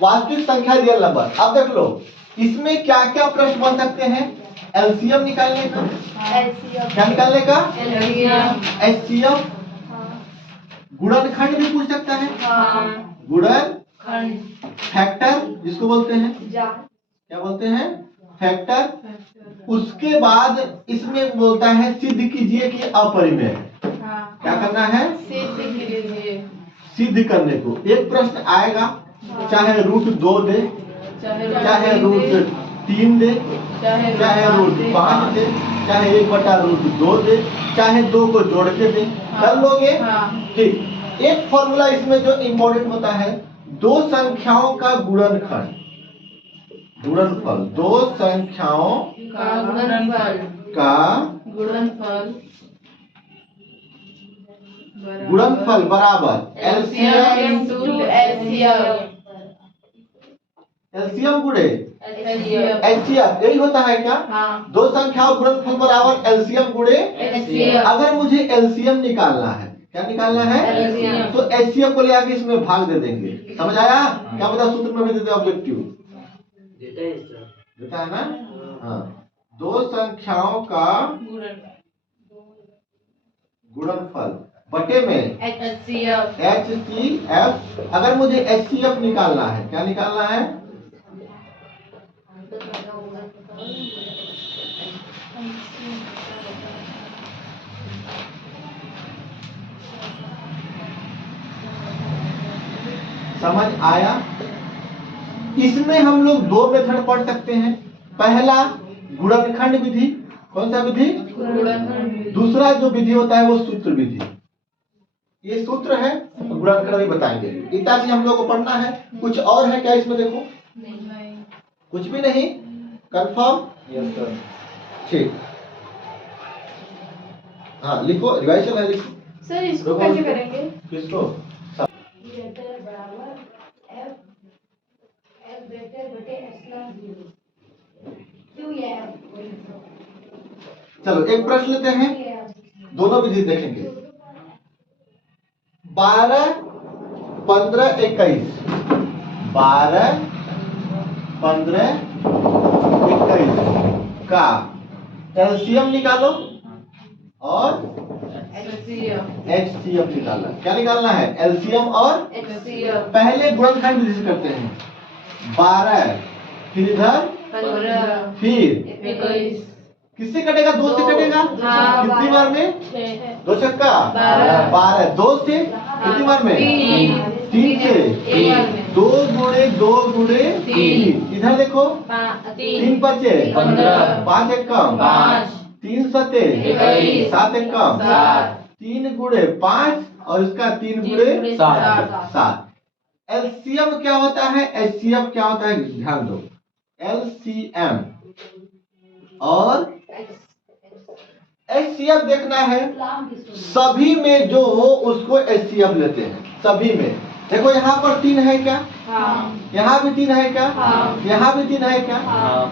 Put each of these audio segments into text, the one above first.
वास्तविक संख्या real number. अब देख लो इसमें क्या क्या प्रश्न बन सकते हैं। एलसीएम निकालने का, क्या निकालने का, एचसीएफ, गुणनखंड भी पूछ सकता है, गुणनखंड, फैक्टर जिसको बोलते हैं, क्या बोलते हैं, फैक्टर। उसके बाद इसमें बोलता है सिद्ध कीजिए कि अपरिमेय। क्या करना है, सिद्ध करने को। एक प्रश्न आएगा, चाहे √2 दे, चाहे √3 दे, चाहे √5 दे, चाहे 1/√2 दे, चाहे 2 को जोड़ के दे, कर लोगे। ठीक, एक फॉर्मूला इसमें जो इम्पोर्टेंट होता है, दो संख्याओं का गुणनफल, दो संख्याओं का गुणनफल बराबर एलसीएम गुणे एचसीएफ। यही होता है क्या, दो संख्याओं गुणनफल बराबर एलसीएम गुणे। अगर मुझे एलसीएम निकालना है, क्या निकालना है, तो एचसीएफ को ले आके इसमें भाग दे देंगे। समझ आया, क्या पता सूत्र में भी देते ऑब्जेक्टिव देता है ना। हाँ, दो संख्याओं का गुणनफल बटे में एचसीएफ। अगर मुझे एचसीएफ निकालना है, क्या निकालना है, समझ आया। इसमें हम लोग दो मेथड पढ़ सकते हैं। पहला गुणनखंड विधि, कौन सा विधि, दूसरा जो विधि होता है वो सूत्र विधि। ये सूत्र है, गुणनखंड भी बताएंगे। इतना चीज हम लोग को पढ़ना है। कुछ और है क्या इसमें, देखो नहीं, कुछ भी नहीं, कंफर्म। यस सर, ठीक। हाँ लिखो, रिवाइज है, लिखो सर। इसको कैसे करेंगे, किसको, चलो एक प्रश्न लेते हैं, दोनों विधि देखेंगे। 12, 15, 21, 12, 15, 21 का एलसीएम निकालो और एचसीएफ निकालना। क्या निकालना है, एलसीएम और एचसीएफ। पहले गुणनखंड विधि से करते हैं। 12, फिर इधर 15, फिर 21। किससे कटेगा, 2 से कटेगा। कितनी बार में, 2 छक्का 12, 2 से कितनी बार में, 3 से, 2 गुणे 2 गुणे 3। इधर देखो 3 5 15, 5 1 कम 3 7 21, 7 1 कम 3 गुणे 5 और इसका 3 गुणे 7। एलसीएम क्या होता है, एचसीएफ क्या होता है, ध्यान दो। एलसीएम और एचसीएफ देखना है, सभी में जो हो उसको एचसीएफ लेते हैं, सभी में। देखो यहाँ पर 3 है क्या, यहाँ भी 3 है क्या, यहाँ भी 3 है क्या,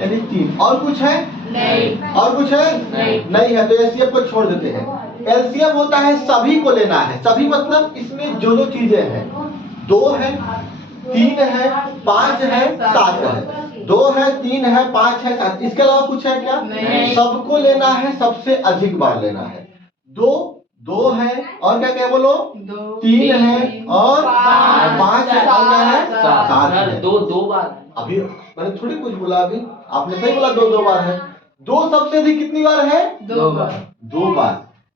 यानी 3। और कुछ है नहीं, और कुछ है नहीं है, तो एचसीएफ को छोड़ देते हैं। एलसीएम होता है सभी को लेना है, सभी मतलब इसमें जो जो चीजें हैं, 2 है, 3 है, 5 है, 7 है। 2 है, 3 है, 5 है, 7। इसके अलावा कुछ है क्या, सबको लेना है, सबसे अधिक बार लेना है। 2 है और क्या क्या बोलो, 3 है और 5 है और क्या है, 7 है। 2 बार। अभी मैंने थोड़ी कुछ बोला, अभी आपने सही बोला, 2 बार है। 2 सबसे अधिक कितनी बार है, 2 बार।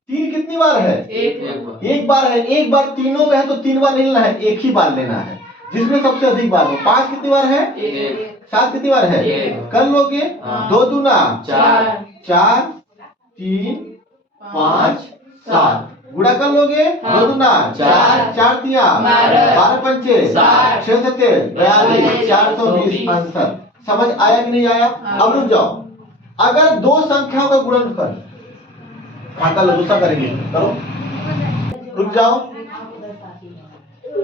3 कितनी बार है, 1 बार है। 1 बार तीनों में है तो 3 बार नहीं लेना है, 1 ही बार लेना है जिसमें सबसे अधिक बार हो। 5 कितनी बार है, 7 कितनी बार है, कर लोगे। 2 दूना 4, 3 5 7 गुणा कर लोगे। 2 दूना 4, 4 तिया 12 पंचे 6 7 42, 420 आंसर। समझ आया कि नहीं आया। अब रुक जाओ, अगर 2 संख्याओं का गुणनफल, कर लो, दूसरा करेंगे, करो, रुक जाओ।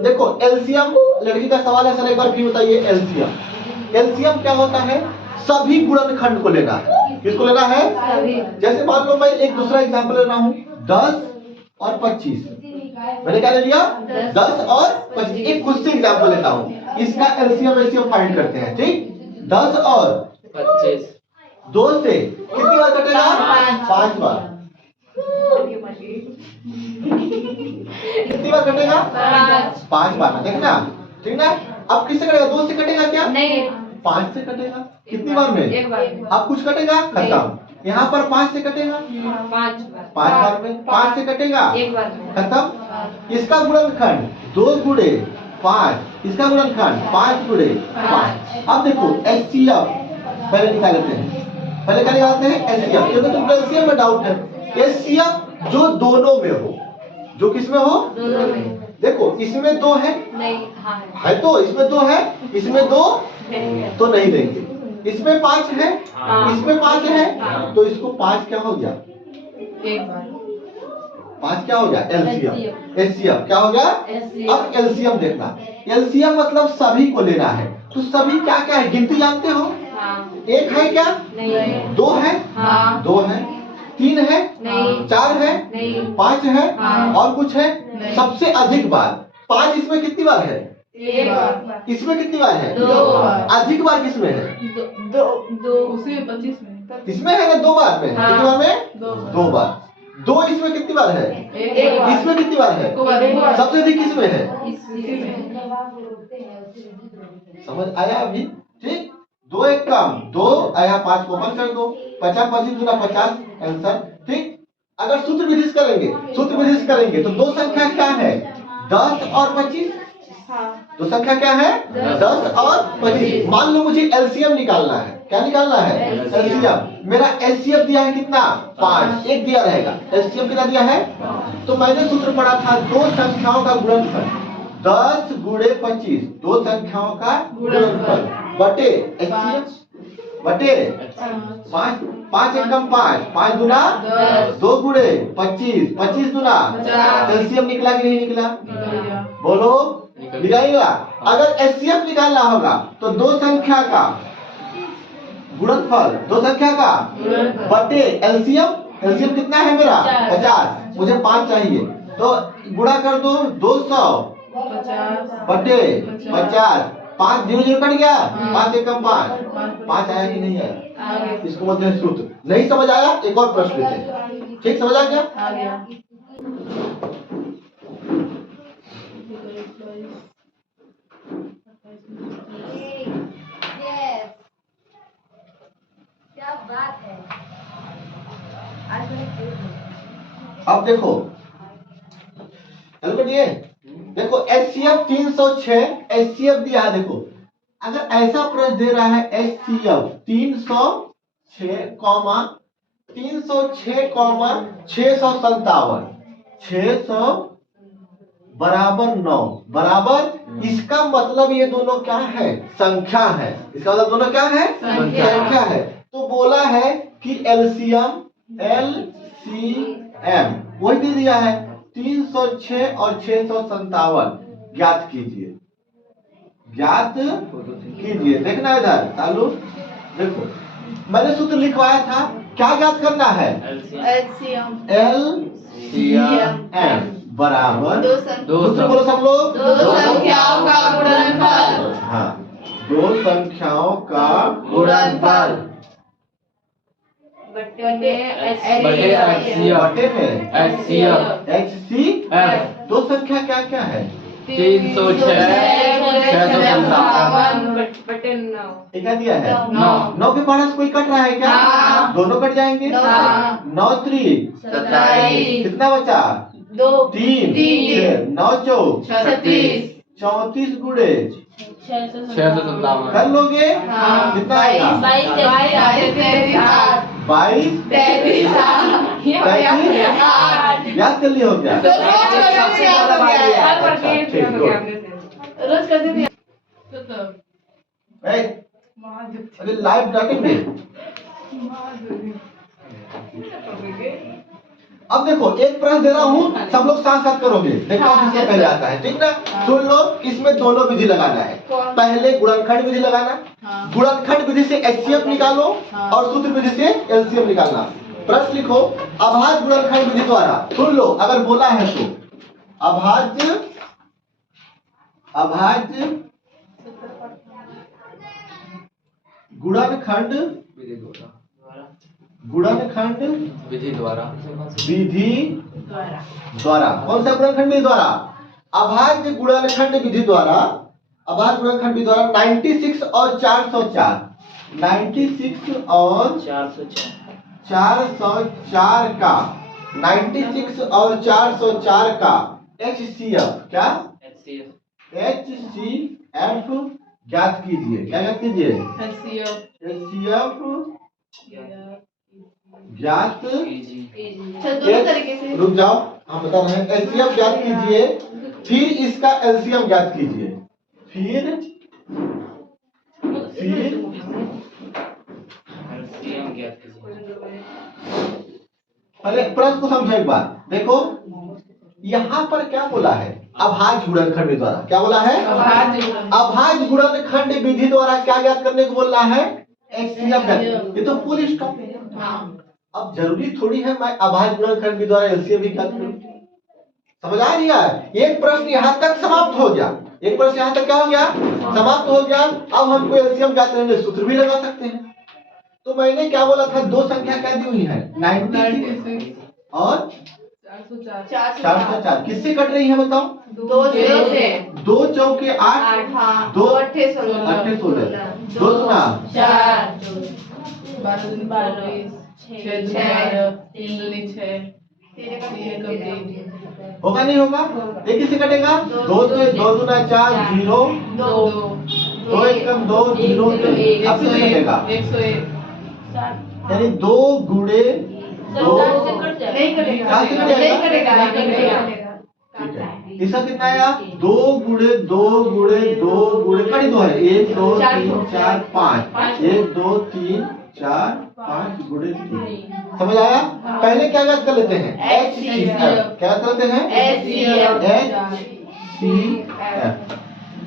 देखो एलसीएम, लड़की का सवाल है सर, एक बार फिर बताइए। एलसीएम क्या होता है, सभी गुणनखंड को लेना है। किसको लेना है, जैसे मान लो मैं एक दूसरा एग्जांपल ले रहा हूं, 10 और 25। मैंने क्या ले लिया, 10 और 25। एक खुद से एग्जाम्पल लेता हूँ, इसका एलसीएम एलसीएम फाइंड करते हैं। ठीक, 10 और 25 2 से कितनी बार कटेगा? 5 बार। कितनी बार कटेगा? 5 बार। देखना, ठीक ना। अब किससे कटेगा? 2 से कटेगा क्या? नहीं, 5 से कटेगा। कितनी बार में? एक बार। अब कुछ कटेगा? खत्म। यहाँ पर 5 से कटेगा? 5 बार। 5 बार में। 5 से कटेगा? एक बार में। खत्म। इसका गुणनखंड 2 गुणे 5, इसका गुणनखंड 5 गुणे 5। अब देखो एचसीएफ पहले निकाल लेते हैं। पहले क्या निकालते हैं? एचसीएफ, क्योंकि तुमको एचसीएफ में डाउट है। एचसीएफ जो दोनों में हो, जो किसमें हो? दोनों में। देखो इसमें 2 है, नहीं, हाँ है तो इसमें 2 है, इसमें 2 है। तो नहीं देंगे। इसमें 5 है, हाँ। इसमें 5 है, हाँ। तो इसको 5 क्या हो गया? एक बार। 5 क्या हो गया? एलसीएम। एचसीएफ क्या हो गया? LCM। अब एलसीएम देखना, एलसीएम मतलब सभी को लेना है। तो सभी क्या क्या है? गिनती जानते हो? हाँ। 1 है क्या? नहीं। 2 है? हाँ। 2 है। 3 है? नहीं। 4 है? नहीं। 5 है? हाँ। और कुछ है? नहीं। सबसे अधिक बार 5 इसमें कितनी बार है? एक बार। इसमें कितनी बार है? 2 बार। अधिक बार किसमें है? दो उसी में 25 में। इसमें है ना 2 बार में। हाँ। कितनी बार में? 2 बार। 2 इसमें कितनी बार है? एक बार। इसमें कितनी बार है? एक बार। सबसे अधिक किसमें है? इसी में। समझ आया अभी? ठीक, 2 एक कम 2 आया, 5 को बंद कर दो। 50 25 गुना 50 आंसर। ठीक, अगर सूत्र विधि से करेंगे, सूत्र विधि से करेंगे तो दो संख्या क्या है? 10 और 25। तो संख्या क्या है? 10 और 25। मान लो मुझे एलसीएम निकालना है। क्या निकालना है? एलसीएम। मेरा एचसीएफ दिया है कितना? 5, एक दिया रहेगा। एचसीएफ कितना दिया है? तो मैंने सूत्र पढ़ा था, दो संख्याओं का गुणनफल 10 गुणे 25, दो संख्याओं का गुणनफल बटे एचसीएफ बटे 5, 5 एक कम 5, 5 गुना 2 गुणे 25, 25 गुना एलसीएम निकला कि नहीं निकला? बोलो, निकालेगा। अगर एचसीएफ निकालना होगा तो दो संख्या का गुणनफल, दो संख्या का बटे एलसीएम। एलसीएम कितना है मेरा? 50, मुझे 5 चाहिए, तो गुणा कर दो 200 बटे 50। 5 0 0 कट गया। 5 एक कम 5, 5 आया कि नहीं आया? इसको बोलते हैं सूत्र। नहीं समझ आया? एक और प्रश्न लेते हैं। ठीक, समझ आ गया? क्या बात है। अब देखो, हेलो बेटिए, देखो एचसीएफ 306 एचसीएफ दिया है। देखो अगर ऐसा प्रश्न दे रहा है एचसीएफ 306 कॉमा 306 कॉमा 657, 600 बराबर 9 बराबर, इसका मतलब ये दोनों क्या है? संख्या है। इसका मतलब दोनों क्या है? संख्या है। तो बोला है कि एलसीएम एलसीएम वही दे दिया है 306 और 657 ज्ञात कीजिए। ज्ञात कीजिए। देखना इधर चालू, देखो मैंने सूत्र लिखवाया था। क्या ज्ञात करना है? एलसीएम एलसीएम बराबर सूत्र बोलो सब लोग। दो संख्याओं का गुणनफल। हाँ, दो संख्याओं का गुणनफल बटे एचसीएफ बटे में एचसीएफ एचसीएफ। दो संख्या क्या क्या है? 306 657 बटे 9। क्या दिया है? 9 के पास कोई कट रहा है क्या? हाँ। दोनों कट जाएंगे। 9 3 27 कितना बचा? 2 3 9 चौक 36 34 गुणे 657 कर लोगे? हाँ। कितना आएगा? 22 याद कर लिए हो क्या? रोज कैसे भी अरे लाइव डाटेंगे। अब देखो एक प्रश्न दे रहा हूँ, सब लोग साथ साथ करोगे। देखो किससे पहले आता है। ठीक ना? सुन लो, इसमें दोनों विधि लगाना है। पहले गुणनखंड विधि लगाना, गुणनखंड विधि से एचसीएफ निकालो और सूत्र विधि से एलसीएम निकालना। प्रश्न लिखो, अभाज्य गुणनखंड विधि द्वारा। सुन लो, अगर बोला है तो अभाज्य अभाज्य गुणनखंड विधि द्वारा गुणनखंड विधि द्वारा विधि द्वारा। कौन सा गुणनखंड विधि द्वारा? अभाज्य गुणनखंड विधि द्वारा। अभाज्य गुणनखंड विधि द्वारा 96 और 404 96 और 404 का 96 और 404 का HCF क्या HCF ज्ञात कीजिए। क्या ज्ञात कीजिए? HCF ज्ञात दोनों तरीके से। रुक जाओ, हम बता रहे हैं। HCF ज्ञात कीजिए, फिर इसका LCM ज्ञात कीजिए, फिर पहले प्रश्न को समझो एक बार। देखो यहाँ पर क्या बोला है? अभाज्य गुणनखंड विधि द्वारा। क्या बोला है? अभाज्य गुणनखंड विधि द्वारा क्या ज्ञात करने को बोल रहा है? HCF ज्ञात। ये तो फुल स्टॉप है। अब जरूरी थोड़ी है मैं अभाज्य गुणनखंड विधि द्वारा LCM भी ज्ञात करूं। समझ आ रही है? एक प्रश्न यहाँ तक समाप्त हो गया। एक प्रश्न यहाँ तक क्या हो गया? समाप्त हो गया। अब हमको LCM ज्ञात करने के सूत्र भी लगा सकते हैं। तो मैंने क्या बोला था? दो संख्या क्या दी हुई है? 96 और 404। किससे कट रही है बताओ? 2 से 2 चौके 8 हाँ 2 8 16 8 16 2 गुना 4 होगा नहीं होगा? एक किससे कटेगा? 2 से 2 गुना 4 0 2 एकम 2 0 अब किससे कटेगा? 101 यानी 2 गुणे 2 नहीं कटेगा नहीं कटेगा। ठीक है। इसका कितना आया? 2 गुणे 2 गुणे 2 गुणे कड़ी 2 है 1 2 3 4 5 1 2 3 4 5 गुणे 3। समझ आया? पहले क्या याद कर लेते हैं? HCF। क्या कर लेते हैं? HCF।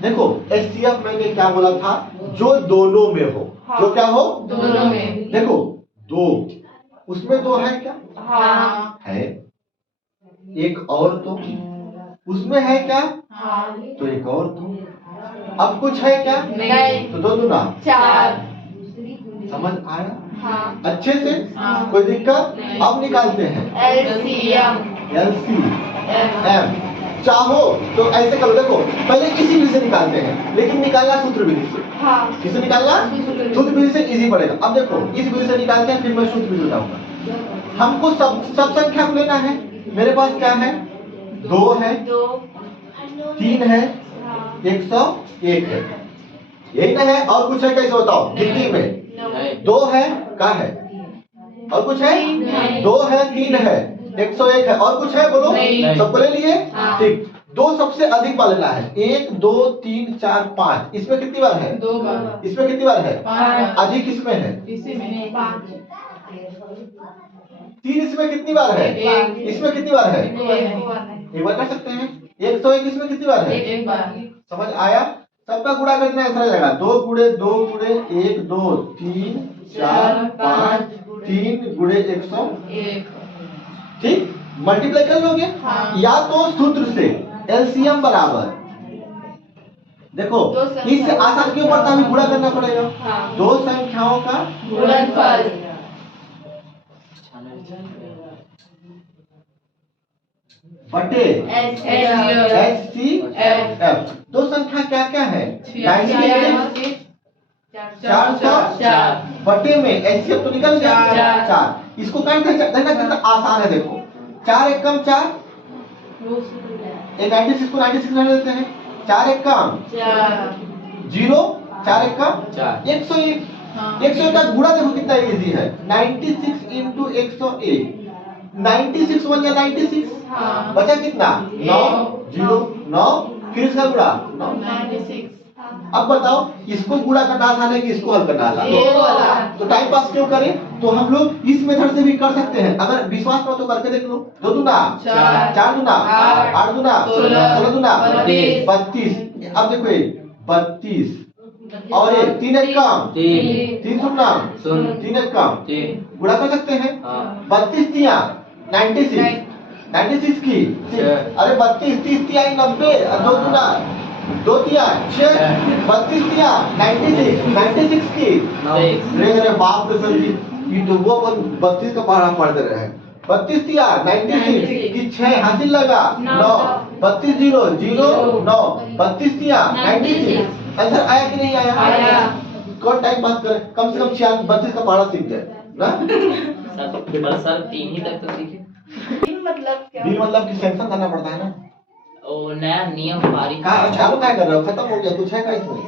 देखो HCF मैंने क्या बोला था? जो दोनों में हो। जो क्या हो? दोनों में। देखो 2 उसमें 2 है क्या? हाँ है। एक और तो उसमें है क्या? हाँ तो एक और तो अब कुछ है क्या? नहीं। तो 2 दूना 4 समझ आया? हाँ अच्छे से? हाँ। कोई दिक्कत? नहीं। अब निकालते हैं LCM LCM। चाहो तो ऐसे करो। देखो पहले इसी विधि से निकालते हैं, लेकिन निकालना सूत्र विधि से। हाँ किसे निकालना? सूत्र विधि से इजी पड़ेगा। अब देखो इस विधि से निकालते हैं, फिर मैं सूत्र विधि बताऊंगा। हमको सब संख्या को लेना है। मेरे पास क्या है? 2 है 3 है 101 है, यही ना है? और कुछ है? कैसे बताओ गिनती में? 2 है का है और कुछ है? 2 है 3 है 101 है और कुछ है? बोलो। नहीं। सबको ले लिए? हाँ। ठीक। 2 सबसे अधिक बार लेना है। 1 2 3 4 5। इसमें कितनी बार है? 2 बार। इसमें कितनी बार है? 5 अधिक इसमें है। इसी में 5 3 इसमें कितनी बार है? एक। इसमें कितनी बार है? एक एक बार कर सकते हैं। 101 इसमें कितनी बार है? एक बार। समझ आया? सबका गुणा करना ऐसा रहेगा। 2 गुणे 2 गुणे 1 2 3 4 5 3 गुणे 101। ठीक। मल्टीप्लाई कर लोगे? हाँ। या तो सूत्र से LCM बराबर। देखो दो संख्या- इस आसान क्यों पड़ता है? गुणा करना पड़ेगा। हाँ। 2 संख्याओं का गुणनफल बटे HCF। 2 संख्या क्या क्या है? 96 404 बटे में HCF तो निकल गया 4। इसको काटते देखना कितना आसान है। देखो 4 एक कम 4 एक 96 को 96 में लेते हैं। 4 एक कम 0 4 एक कम 101। 101 का गुणा देखो कितना इजी है। 96 इंटू 101 96 1 या 96 हाँ। बचा कितना? 9 0 9 फिर इसका गुणा 9। 96 अब बताओ इसको गुणा करना आसान है कि इसको हल करना आसान ये वाला। है? तो टाइम पास क्यों करें? तो हम लोग इस मेथड से भी कर सकते हैं। अगर विश्वास हो तो करके देख लो। 2 दूना 4 दूना 8 दूना 16 दूना 32। अब देखो 32 और ये 3 एक कम 3 दूना 3 एक कम गुणा कर सकते हैं। 32 तिया 96 96 की। अरे 32 30 तिया 90 और 2 दूना दो तिया 6, 32 तिया 96 की। अरे बाप रे सर जी, ये तो वो अपन 32 का पढ़ा पढ़ते रहे। 32 तिया 96 की 6 हासिल लगा 9, 32 0 0 9, 32 तिया 96। आंसर आया कि नहीं आया? आया। कौन टाइम पास करे, कम से कम 32 का पढ़ा सीख जाए ना। सर 3 ही तक तो सीखे। मतलब क्या? बिल मतलब कि सैंक्शन करना पड़ता है ना। ओ नया नियम पारित चालू क्या कर रहे हो, खत्म हो गया, कुछ है क्या इसमें?